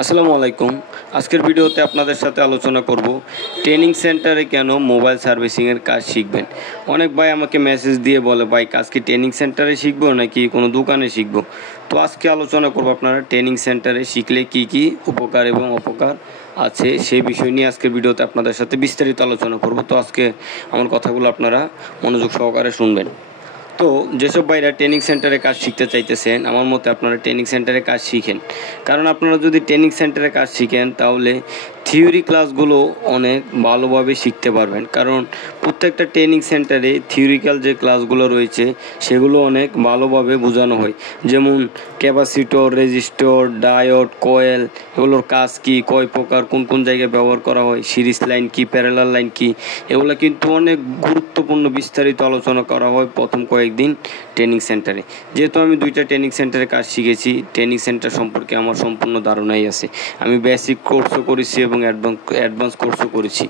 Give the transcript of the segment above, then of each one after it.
আসসালামু আলাইকুম। আজকের ভিডিওতে আপনাদের সাথে আলোচনা করব ট্রেনিং সেন্টারে কেন মোবাইল সার্ভিসিংয়ের কাজ শিখবেন। অনেক ভাই আমাকে মেসেজ দিয়ে বলে, ভাই কাজ কি ট্রেনিং সেন্টারে শিখবো নাকি কোনো দোকানে শিখবো? তো আজকে আলোচনা করব আপনারা ট্রেনিং সেন্টারে শিখলে কি কি উপকার এবং অপকার আছে সেই বিষয় নিয়ে আজকের ভিডিওতে আপনাদের সাথে বিস্তারিত আলোচনা করব। তো আজকে আমার কথাগুলো আপনারা মনোযোগ সহকারে শুনবেন। তো যেসব ভাইরা ট্রেনিং সেন্টারে কাজ শিখতে চাইতেছেন, আমার মতে আপনারা ট্রেনিং সেন্টারে কাজ শিখেন। কারণ আপনারা যদি ট্রেনিং সেন্টারে কাজ শিখেন তাহলে থিওরি ক্লাসগুলো অনেক ভালোভাবে শিখতে পারবেন। কারণ প্রত্যেকটা ট্রেনিং সেন্টারে থিওরিক্যাল যে ক্লাসগুলো রয়েছে সেগুলো অনেক ভালোভাবে বোঝানো হয়। যেমন ক্যাপাসিটর, রেজিস্টর, ডায়োড, কয়েল, এগুলোর কাজ কী, কয় প্রকার, কোন কোন জায়গায় ব্যবহার করা হয়, সিরিজ লাইন কী, প্যারালাল লাইন কী, এগুলো কিন্তু অনেক গুরুত্বপূর্ণ বিস্তারিত আলোচনা করা হয় প্রথম কয়েকদিন ট্রেনিং সেন্টারে। যেহেতু আমি 2টা ট্রেনিং সেন্টারে কাজ শিখেছি, ট্রেনিং সেন্টার সম্পর্কে আমার সম্পূর্ণ ধারণাই আছে। আমি বেসিক কোর্সও করেছি এবং অ্যাডভান্স কোর্সও করেছি।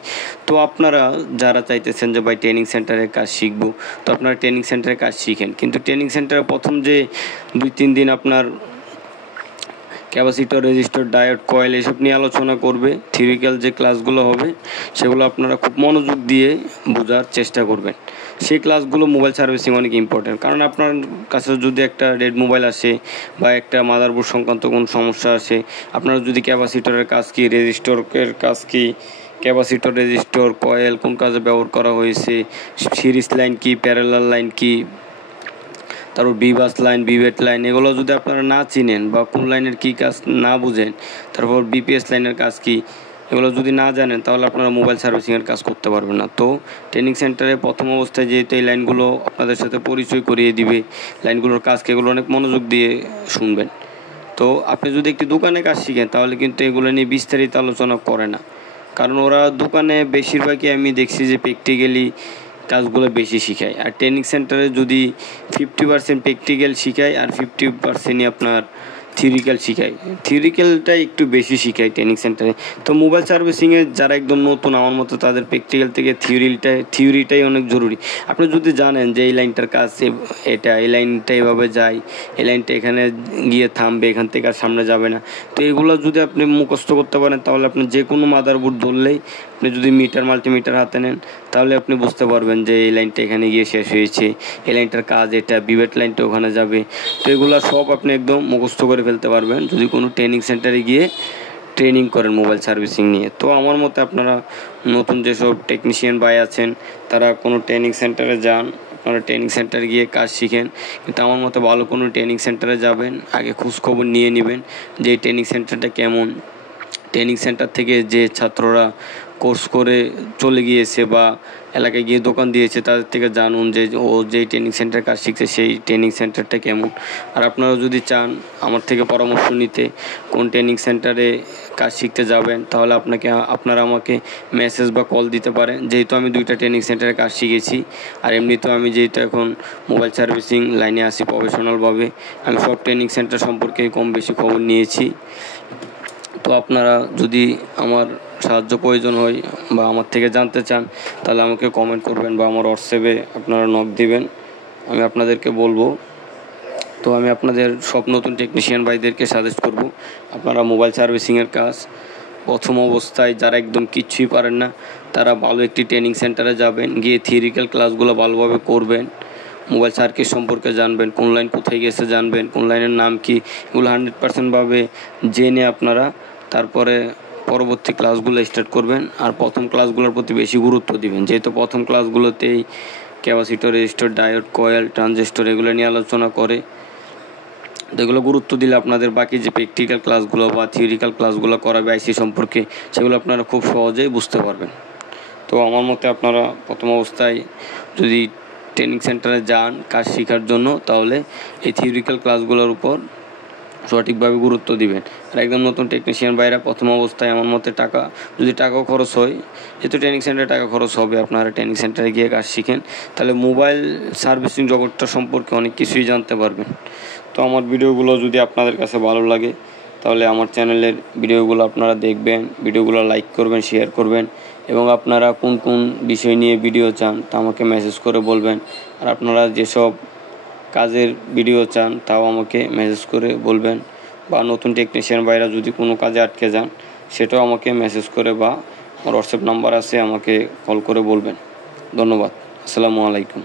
তো আপনারা যারা চাইতেছেন যে ভাই ট্রেনিং সেন্টারে কাজ শিখবো, তো আপনারা ট্রেনিং সেন্টারে কাজ শিখেন। কিন্তু ট্রেনিং সেন্টারে প্রথম যে 2-3 দিন আপনার ক্যাপাসিটর, রেজিস্টর, ডায়োড, কয়েল এসব নিয়ে আলোচনা করবে। থিওরিক্যাল যে ক্লাসগুলো হবে সেগুলো আপনারা খুব মনোযোগ দিয়ে বোঝার চেষ্টা করবেন। সেই ক্লাসগুলো মোবাইল সার্ভিসিং অনেক ইম্পর্টেন্ট। কারণ আপনার কাছে যদি একটা ডেড মোবাইল আসে বা একটা মাদারবোর্ড সংক্রান্ত কোনো সমস্যা আসে, আপনারা যদি ক্যাপাসিটরের কাজ কী, রেজিস্টরের কাজ কী, ক্যাপাসিটর, রেজিস্টর, কয়েল কোন কাজে ব্যবহার করা হয়েছে, সিরিজ লাইন কী, প্যারালাল লাইন কী, তারপর বিবাস লাইন, বিভেট লাইন, এগুলো যদি আপনারা না চিনেন বা কোন লাইনের কী কাজ না বুঝেন, তারপর বিপিএস লাইনের কাজ কী, এগুলো যদি না জানেন তাহলে আপনারা মোবাইল সার্ভিসিংয়ের কাজ করতে পারবেন না। তো ট্রেনিং সেন্টারে প্রথম অবস্থায় যেহেতু এই লাইনগুলো আপনাদের সাথে পরিচয় করিয়ে দিবে, লাইনগুলোর কাজকে এগুলো অনেক মনোযোগ দিয়ে শুনবেন। তো আপনি যদি একটি দোকানে কাজ শিখেন তাহলে কিন্তু এগুলো নিয়ে বিস্তারিত আলোচনা করে না। কারণ ওরা দোকানে বেশিরভাগই আমি দেখছি যে প্র্যাকটিক্যালি কাজগুলো বেশি শেখায়। আর ট্রেনিং সেন্টারে যদি 50% প্র্যাকটিক্যাল শেখায় আর 50%ই আপনার থিওরিক্যাল শেখায়। থিওরিক্যালটাই একটু বেশি শেখায় ট্রেনিং সেন্টারে। তো মোবাইল সার্ভিসিংয়ে যারা একদম নতুন, আমার মতো তাদের প্র্যাকটিক্যাল থেকে থিওরিটাই অনেক জরুরি। আপনি যদি জানেন যে এই লাইনটার কাজ এটা, এই লাইনটা এভাবে যায়, এই লাইনটা এখানে গিয়ে থামবে, এখান থেকে আর সামনে যাবে না, তো এগুলো যদি আপনি মুখস্থ করতে পারেন তাহলে আপনি যে কোনো মাদারবোর্ড ধরলেই, আপনি যদি মাল্টিমিটার হাতে নেন তাহলে আপনি বুঝতে পারবেন যে এই লাইনটা এখানে গিয়ে শেষ হয়েছে, এই লাইনটার কাজ এটা, বিভেট লাইনটা ওখানে যাবে। তো এগুলো সব আপনি একদম মুখস্থ করে ফেলতে পারবেন যদি কোনো ট্রেনিং সেন্টারে গিয়ে ট্রেনিং করেন মোবাইল সার্ভিসিং নিয়ে। তো আমার মতে আপনারা নতুন যেসব টেকনিশিয়ান ভাই আছেন তারা কোনো ট্রেনিং সেন্টারে যান, আপনারা ট্রেনিং সেন্টারে গিয়ে কাজ শিখেন। কিন্তু আমার মতে ভালো কোনো ট্রেনিং সেন্টারে যাবেন, আগে খোঁজখবর নিয়ে নেবেন যে এই ট্রেনিং সেন্টারটা কেমন। ট্রেনিং সেন্টার থেকে যে ছাত্ররা কোর্স করে চলে গিয়েছে বা এলাকায় গিয়ে দোকান দিয়েছে তাদের থেকে জানুন যে ও যেই ট্রেনিং সেন্টার কাজ শিখছে সেই ট্রেনিং সেন্টারটা কেমন। আর আপনারা যদি চান আমার থেকে পরামর্শ নিতে কোন ট্রেনিং সেন্টারে কাজ শিখতে যাবেন তাহলে আপনারা আমাকে মেসেজ বা কল দিতে পারেন। যেহেতু আমি 2টা ট্রেনিং সেন্টারে কাজ শিখেছি আর এমনিতেও আমি যেহেতু এখন মোবাইল সার্ভিসিং লাইনে আসি প্রফেশনালভাবে, আমি সব ট্রেনিং সেন্টার সম্পর্কে কম বেশি খবর নিয়েছি। তো আপনারা যদি আমার সাহায্য প্রয়োজন হয় বা আমার থেকে জানতে চান তাহলে আমাকে কমেন্ট করবেন বা আমার হোয়াটসঅ্যাপে আপনারা নক দিবেন, আমি আপনাদেরকে বলবো। তো আমি আপনাদের সব নতুন টেকনিশিয়ান ভাইদেরকে সাজেস্ট করব আপনারা মোবাইল সার্ভিসিংয়ের কাজ প্রথম অবস্থায় যারা একদম কিচ্ছুই পারেন না তারা ভালো একটি ট্রেনিং সেন্টারে যাবেন, গিয়ে থিওরিক্যাল ক্লাসগুলো ভালোভাবে করবেন, মোবাইল সার্কিট সম্পর্কে জানবেন, কোন লাইন কোথায় গেছে জানবেন, কোন লাইনের নাম কি, এগুলো 100%ভাবে জেনে আপনারা তারপরে পরবর্তী ক্লাসগুলো স্টার্ট করবেন। আর প্রথম ক্লাসগুলোর প্রতি বেশি গুরুত্ব দিবেন, যেহেতু প্রথম ক্লাসগুলোতেই capacitor, resistor, diode, coil, transistor এগুলো নিয়ে আলোচনা করে। এগুলো গুরুত্ব দিলে আপনাদের বাকি যে প্র্যাকটিক্যাল ক্লাসগুলো বা থিওরিক্যাল ক্লাসগুলো করাবে আইসি সম্পর্কে সেগুলো আপনারা খুব সহজেই বুঝতে পারবেন। তো আমার মতে আপনারা প্রথম অবস্থায় যদি ট্রেনিং সেন্টারে যান কাজ শেখার জন্য তাহলে এই থিওরিক্যাল ক্লাসগুলোর উপর সঠিকভাবে গুরুত্ব দিবেন। আর একদম নতুন টেকনিশিয়ান ভাইরা প্রথম অবস্থায় আমার মতে টাকাও খরচ হয়, যেহেতু ট্রেনিং সেন্টারে টাকা খরচ হবে, আপনারা ট্রেনিং সেন্টারে গিয়ে কাজ শিখেন তাহলে মোবাইল সার্ভিসিং জগৎটা সম্পর্কে অনেক কিছুই জানতে পারবেন। তো আমার ভিডিওগুলো যদি আপনাদের কাছে ভালো লাগে তাহলে আমার চ্যানেলের ভিডিওগুলো আপনারা দেখবেন, ভিডিওগুলো লাইক করবেন, শেয়ার করবেন এবং আপনারা কোন কোন বিষয় নিয়ে ভিডিও চান তা আমাকে মেসেজ করে বলবেন। আর আপনারা যেসব কাজের ভিডিও চান তাও আমাকে মেসেজ করে বলবেন। বা নতুন টেকনিশিয়ান ভাইরা যদি কোনো কাজে আটকে যান, সেটাও আমাকে মেসেজ করে বা আমার হোয়াটসঅ্যাপ নাম্বার আছে, আমাকে কল করে বলবেন। ধন্যবাদ। আসসালামু আলাইকুম।